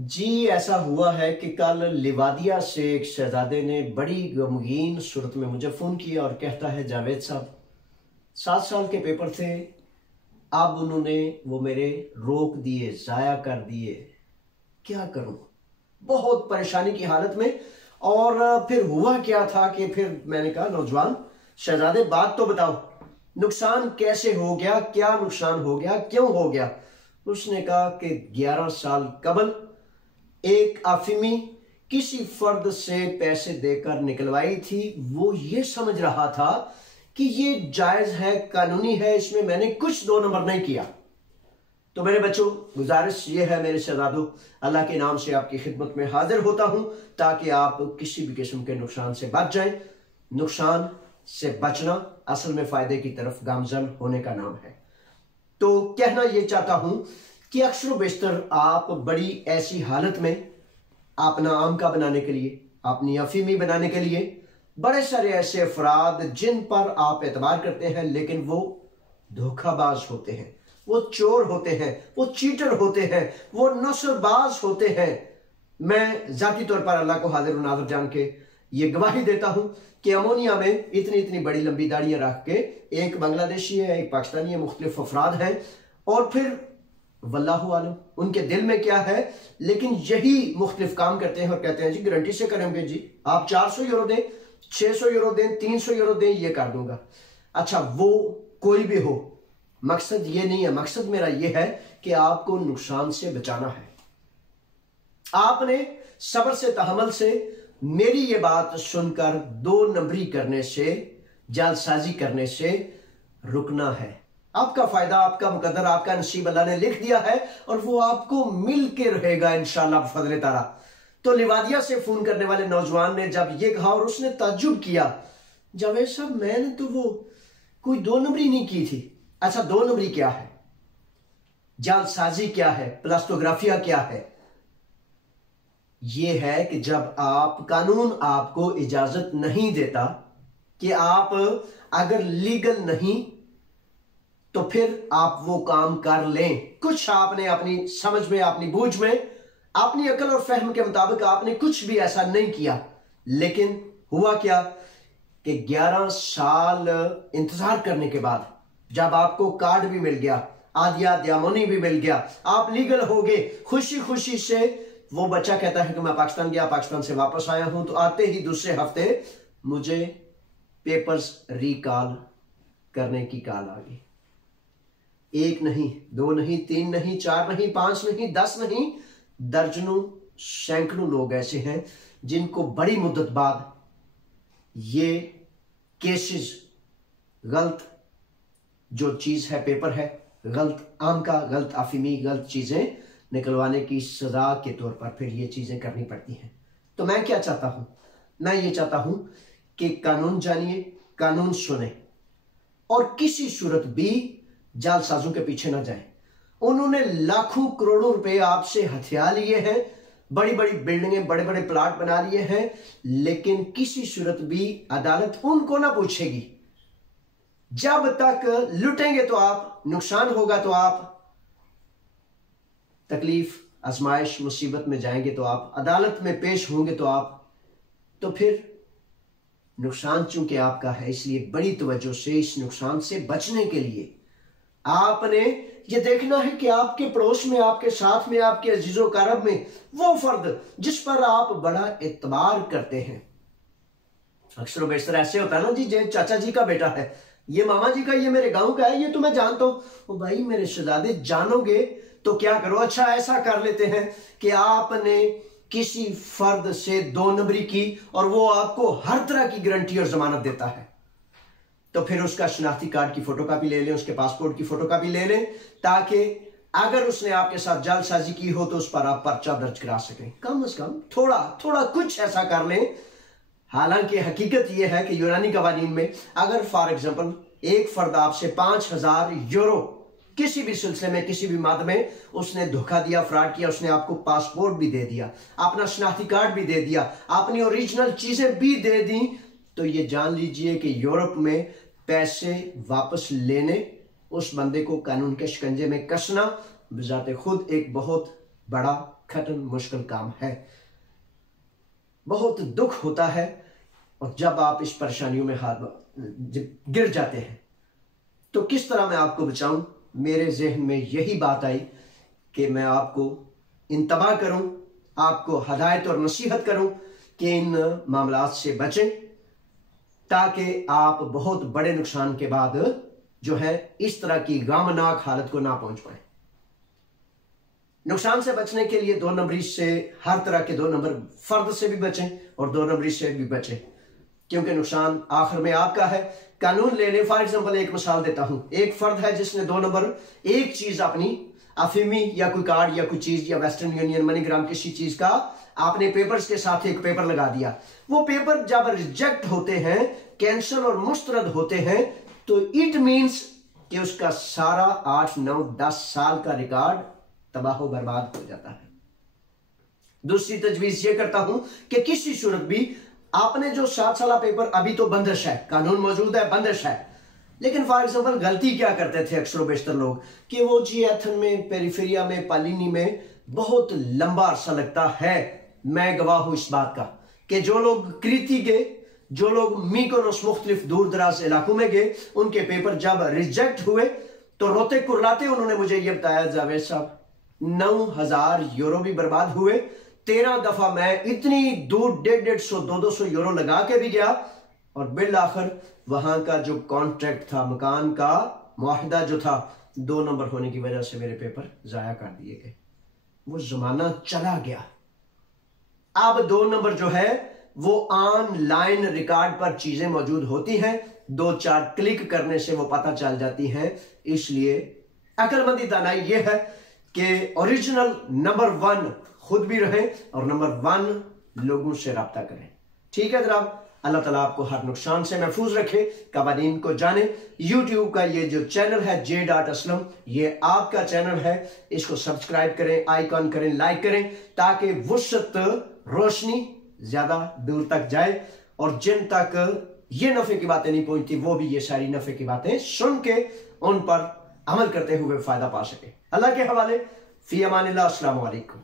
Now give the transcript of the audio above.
जी, ऐसा हुआ है कि कल लिवादिया से एक शहजादे ने बड़ी गमगीन सूरत में मुझे फ़ोन किया और कहता है, जावेद साहब 7 साल के पेपर थे, अब उन्होंने वो मेरे रोक दिए, ज़ाया कर दिए, क्या करूं। बहुत परेशानी की हालत में। और फिर हुआ क्या था कि फिर मैंने कहा, नौजवान शहजादे बात तो बताओ, नुकसान कैसे हो गया, क्या नुकसान हो गया, क्यों हो गया। उसने कहा कि 11 साल कबल एक अफीमी किसी फर्द से पैसे देकर निकलवाई थी। वो ये समझ रहा था कि ये जायज है, कानूनी है, इसमें मैंने कुछ 2 नंबर नहीं किया। तो मेरे बच्चों, गुजारिश ये है मेरे शहजादों, अल्लाह के नाम से आपकी खिदमत में हाजिर होता हूं ताकि आप किसी भी किस्म के नुकसान से बच जाएं। नुकसान से बचना असल में फायदे की तरफ गामजन होने का नाम है। तो कहना यह चाहता हूं कि अक्सर बेशतर आप बड़ी ऐसी हालत में अपना आमका बनाने के लिए, अपनी अफीमी बनाने के लिए बड़े सारे ऐसे अफराद जिन पर आप एतबार करते हैं, लेकिन वो धोखाबाज होते हैं, वो चोर होते हैं, वो चीटर होते हैं, वो नौसरबाज होते हैं। मैं जाती तौर पर अल्लाह को हाजिर और नाज़िर जान के ये गवाही देता हूं कि अमोनिया में इतनी इतनी बड़ी लंबी दाढ़ियां रख के एक बांग्लादेशी है, एक पाकिस्तानी है, मुख्तलिफ अफराद हैं, और फिर वल्लाहु आलम उनके दिल में क्या है, लेकिन यही मुख्तलिफ काम करते हैं और कहते हैं जी गारंटी से करेंगे, जी आप 400 यूरो दें, 600 यूरो दें, 300 यूरो दें, ये कर दूंगा। अच्छा, वो कोई भी हो, मकसद ये नहीं है। मकसद मेरा ये है कि आपको नुकसान से बचाना है। आपने सब्र से, तहम्मुल से मेरी ये बात सुनकर 2 नंबरी करने से, जालसाजी करने से रुकना है। आपका फायदा, आपका मुकद्दर, आपका नसीब अल्लाह ने लिख दिया है और वो आपको मिल के रहेगा इंशाअल्लाह फजल ताला। तो लिवादिया से फोन करने वाले नौजवान ने जब ये कहा और उसने ताज्जुब किया, जावेद साहब मैंने तो वो कोई 2 नंबरी नहीं की थी। अच्छा, 2 नंबरी क्या है, जालसाजी क्या है, प्लास्टोग्राफिया क्या है? यह है कि जब आप, कानून आपको इजाजत नहीं देता कि आप अगर लीगल नहीं तो फिर आप वो काम कर लें। कुछ आपने अपनी समझ में, अपनी बूझ में, अपनी अकल और फहम के मुताबिक आपने कुछ भी ऐसा नहीं किया, लेकिन हुआ क्या कि 11 साल इंतजार करने के बाद जब आपको कार्ड भी मिल गया, आदिया दयामोनी भी मिल गया, आप लीगल हो गए, खुशी खुशी से वो बच्चा कहता है कि मैं पाकिस्तान गया, पाकिस्तान से वापस आया हूं, तो आते ही दूसरे हफ्ते मुझे पेपर्स रिकॉल करने की कॉल आ गई। 1 नहीं, 2 नहीं, 3 नहीं, 4 नहीं, 5 नहीं, 10 नहीं, दर्जनों सैकड़ों लोग ऐसे हैं जिनको बड़ी मुद्दत बाद ये केसेस, गलत जो चीज है, पेपर है, गलत आम का, गलत अफीमी, गलत चीजें निकलवाने की सजा के तौर पर फिर ये चीजें करनी पड़ती हैं। तो मैं क्या चाहता हूं, मैं ये चाहता हूं कि कानून जानिए, कानून सुने और किसी सूरत भी जालसाजों के पीछे ना जाएं। उन्होंने लाखों करोड़ों रुपए आपसे हथिया लिए हैं, बड़ी बड़ी बिल्डिंगें, बड़े बड़े प्लाट बना लिए हैं, लेकिन किसी सूरत भी अदालत उनको ना पूछेगी। जब तक लुटेंगे तो आप, नुकसान होगा तो आप, तकलीफ, आजमाइश, मुसीबत में जाएंगे तो आप, अदालत में पेश होंगे तो आप, तो फिर नुकसान चूंकि आपका है, इसलिए बड़ी तवज्जो से इस नुकसान से बचने के लिए आपने ये देखना है कि आपके पड़ोस में, आपके साथ में, आपके अजीजो कारब में वो फर्द जिस पर आप बड़ा एतबार करते हैं। अक्सर बेशतर ऐसे होता है ना जी, जे चाचा जी का बेटा है, ये मामा जी का, ये मेरे गांव का है, ये तो मैं जानता हूं। भाई मेरे शहजादे, जानोगे तो क्या करो। अच्छा, ऐसा कर लेते हैं कि आपने किसी फर्द से 2 नंबरी की और वो आपको हर तरह की गारंटी और जमानत देता है, तो फिर उसका शनाख्ती कार्ड की फोटोकॉपी ले लें, उसके पासपोर्ट की फोटोकॉपी ले लें, ताकि अगर उसने आपके साथ जालसाजी की हो तो उस पर आप पर्चा दर्ज करा सकें। कम से कम थोड़ा थोड़ा कुछ ऐसा कर लें। हालांकि हकीकत यह है कि यूनानी कवानीन में अगर फॉर एग्जाम्पल एक फर्द आपसे 5000 यूरो किसी भी सिलसिले में, किसी भी मद में उसने धोखा दिया, फ्रॉड किया, उसने आपको पासपोर्ट भी दे दिया, अपना शनाख्ती कार्ड भी दे दिया, अपनी ओरिजिनल चीजें भी दे दी, तो ये जान लीजिए कि यूरोप में पैसे वापस लेने, उस बंदे को कानून के शिकंजे में कसना, बजाते खुद एक बहुत बड़ा कठिन मुश्किल काम है। बहुत दुख होता है और जब आप इस परेशानियों में गिर जाते हैं तो किस तरह मैं आपको बचाऊं, मेरे जहन में यही बात आई कि मैं आपको इंतबाह करूं, आपको हदायत और नसीहत करूं कि इन मामलात से बचें ताकि आप बहुत बड़े नुकसान के बाद जो है इस तरह की गमनाक हालत को ना पहुंच पाए। नुकसान से बचने के लिए 2 नंबरी से, हर तरह के 2 नंबर फर्द से भी बचें और 2 नंबरी से भी बचें, क्योंकि नुकसान आखिर में आपका है। कानून ले लें, फॉर एग्जांपल एक मिसाल देता हूं, एक फर्द है जिसने 2 नंबर एक चीज अपनी अफीमी या कोई कार्ड या कोई चीज या वेस्टर्न यूनियन, मनीग्राम, किसी चीज का आपने पेपर्स के साथ एक पेपर लगा दिया। वो पेपर जब रिजेक्ट होते हैं, कैंसिल और मुस्तरद होते हैं, तो इट मीन्स कि उसका सारा 8, 9, 10 साल का रिकॉर्ड तबाह बर्बाद हो जाता है। दूसरी तजवीज ये करता हूं कि किसी सूरत भी आपने जो 7 साल पेपर, अभी तो बंदिश है, कानून मौजूद है, बंदिश है, लेकिन फॉर एग्जाम्पल गलती क्या करते थे अक्सर बेशतर लोग कि वो जी एथन में, पेरिफेरिया में, पालिनी में बहुत लंबा अरसा लगता है। मैं गवाह हूं इस बात का कि जो लोग क्रीति गए, जो लोग मीकोनोस, मुख्तलिफ दूर दराज इलाकों में गए, उनके पेपर जब रिजेक्ट हुए तो रोते कुर्राते उन्होंने मुझे यह बताया, जावेद साहब 9,000 यूरो भी बर्बाद हुए। 13 दफा मैं इतनी दूर 150, 200 यूरो लगा के भी गया और बिल आखिर वहां का जो कॉन्ट्रैक्ट था, मकान का मुआहदा जो था, 2 नंबर होने की वजह से मेरे पेपर जाया कर दिए गए। वो जमाना चला गया। अब 2 नंबर जो है वो ऑनलाइन रिकॉर्ड पर चीजें मौजूद होती हैं, 2-4 क्लिक करने से वो पता चल जाती हैं। इसलिए अक्लमंदी दानाई ये है कि ओरिजिनल नंबर 1 खुद भी रहे और नंबर 1 लोगों से रब्ता करें। ठीक है जनाब, अल्लाह ताला आपको हर नुकसान से महफूज रखे। कवानीन को जाने। यूट्यूब का ये जो चैनल है J.Aslam, ये आपका चैनल है, इसको सब्सक्राइब करें, आइकॉन करें, लाइक करें, ताकि वुसअत, रोशनी ज्यादा दूर तक जाए और जिन तक ये नफे की बातें नहीं पहुंचती वो भी ये सारी नफे की बातें सुन के उन पर अमल करते हुए फायदा पा सके। अल्लाह के हवाले। फी अमानिल्लाह। अस्सलामु अलैकुम।